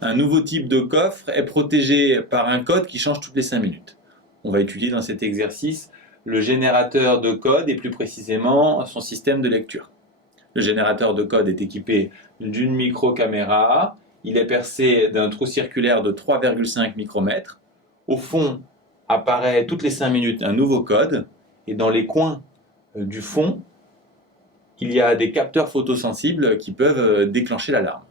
Un nouveau type de coffre est protégé par un code qui change toutes les 5 minutes. On va étudier dans cet exercice le générateur de code et plus précisément son système de lecture. Le générateur de code est équipé d'une micro-caméra. Il est percé d'un trou circulaire de 3,5 micromètres. Au fond apparaît toutes les 5 minutes un nouveau code et dans les coins du fond, il y a des capteurs photosensibles qui peuvent déclencher l'alarme.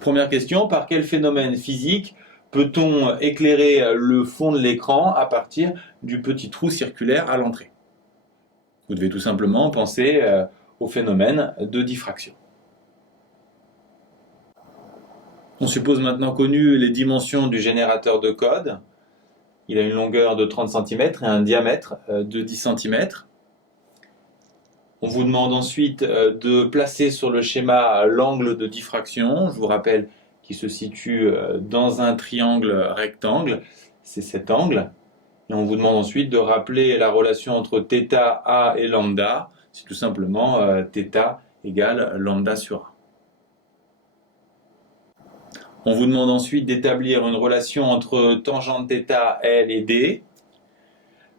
Première question, par quel phénomène physique peut-on éclairer le fond de l'écran à partir du petit trou circulaire à l'entrée? Vous devez tout simplement penser au phénomène de diffraction. On suppose maintenant connu les dimensions du générateur de code. Il a une longueur de 30 cm et un diamètre de 10 cm. On vous demande ensuite de placer sur le schéma l'angle de diffraction. Je vous rappelle qu'il se situe dans un triangle rectangle. C'est cet angle. Et on vous demande ensuite de rappeler la relation entre θ, A et lambda. C'est tout simplement θ égale lambda sur A. On vous demande ensuite d'établir une relation entre tangente θ, L et D.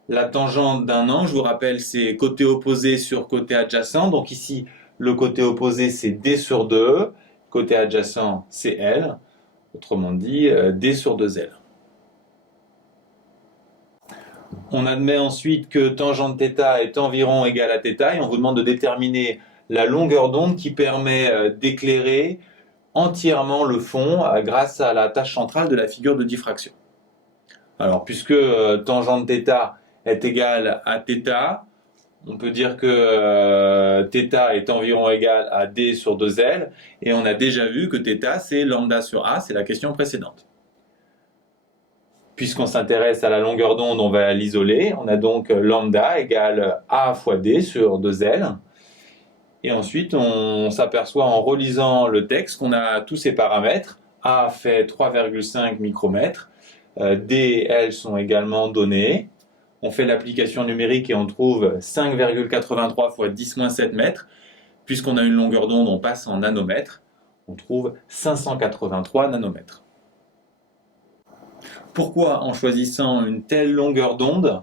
La tangente d'un angle, je vous rappelle, c'est côté opposé sur côté adjacent. Donc ici, le côté opposé, c'est D sur 2. Côté adjacent, c'est L. Autrement dit, D sur 2L. On admet ensuite que tangente θ est environ égale à θ et on vous demande de déterminer la longueur d'onde qui permet d'éclairer entièrement le fond grâce à la tâche centrale de la figure de diffraction. Alors, puisque tangente θ est égale à θ, on peut dire que θ est environ égal à D sur 2L, et on a déjà vu que θ c'est lambda sur A, c'est la question précédente. Puisqu'on s'intéresse à la longueur d'onde, on va l'isoler, on a donc lambda égale A fois D sur 2L, et ensuite on s'aperçoit en relisant le texte qu'on a tous ces paramètres. A fait 3,5 micromètres, D et L sont également donnés. On fait l'application numérique et on trouve 5,83 fois 10-7 mètres. Puisqu'on a une longueur d'onde, on passe en nanomètres. On trouve 583 nanomètres. Pourquoi, en choisissant une telle longueur d'onde,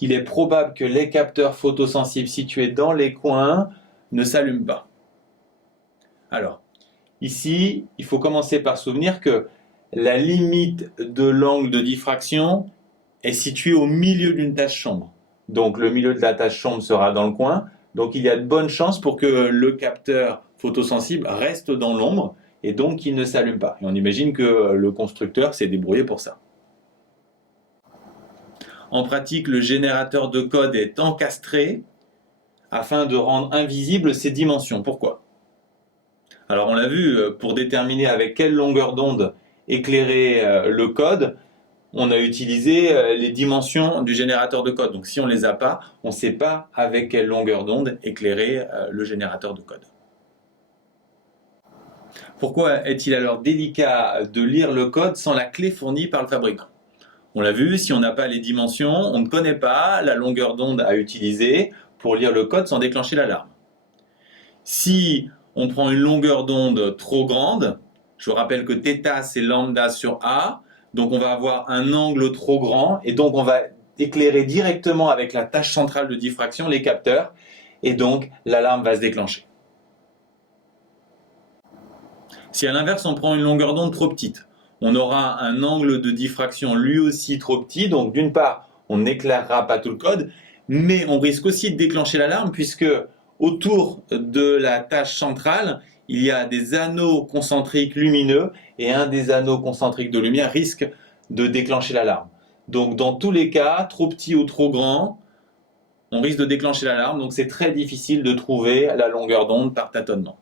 il est probable que les capteurs photosensibles situés dans les coins ne s'allument pas? Alors, ici, il faut commencer par se souvenir que la limite de l'angle de diffraction est située au milieu d'une tache sombre. Donc le milieu de la tache sombre sera dans le coin. Donc il y a de bonnes chances pour que le capteur photosensible reste dans l'ombre et donc qu'il ne s'allume pas. Et on imagine que le constructeur s'est débrouillé pour ça. En pratique, le générateur de code est encastré afin de rendre invisibles ses dimensions. Pourquoi? Alors on l'a vu, pour déterminer avec quelle longueur d'onde éclairer le code, on a utilisé les dimensions du générateur de code. Donc si on ne les a pas, on ne sait pas avec quelle longueur d'onde éclairer le générateur de code. Pourquoi est-il alors délicat de lire le code sans la clé fournie par le fabricant? On l'a vu, si on n'a pas les dimensions, on ne connaît pas la longueur d'onde à utiliser pour lire le code sans déclencher l'alarme. Si on prend une longueur d'onde trop grande, je vous rappelle que θ c'est lambda sur A, donc on va avoir un angle trop grand et donc on va éclairer directement avec la tâche centrale de diffraction les capteurs et donc l'alarme va se déclencher. Si à l'inverse on prend une longueur d'onde trop petite, on aura un angle de diffraction lui aussi trop petit, donc d'une part on n'éclairera pas tout le code, mais on risque aussi de déclencher l'alarme puisque autour de la tâche centrale, il y a des anneaux concentriques lumineux et un des anneaux concentriques de lumière risque de déclencher l'alarme. Donc dans tous les cas, trop petit ou trop grand, on risque de déclencher l'alarme, donc c'est très difficile de trouver la longueur d'onde par tâtonnement.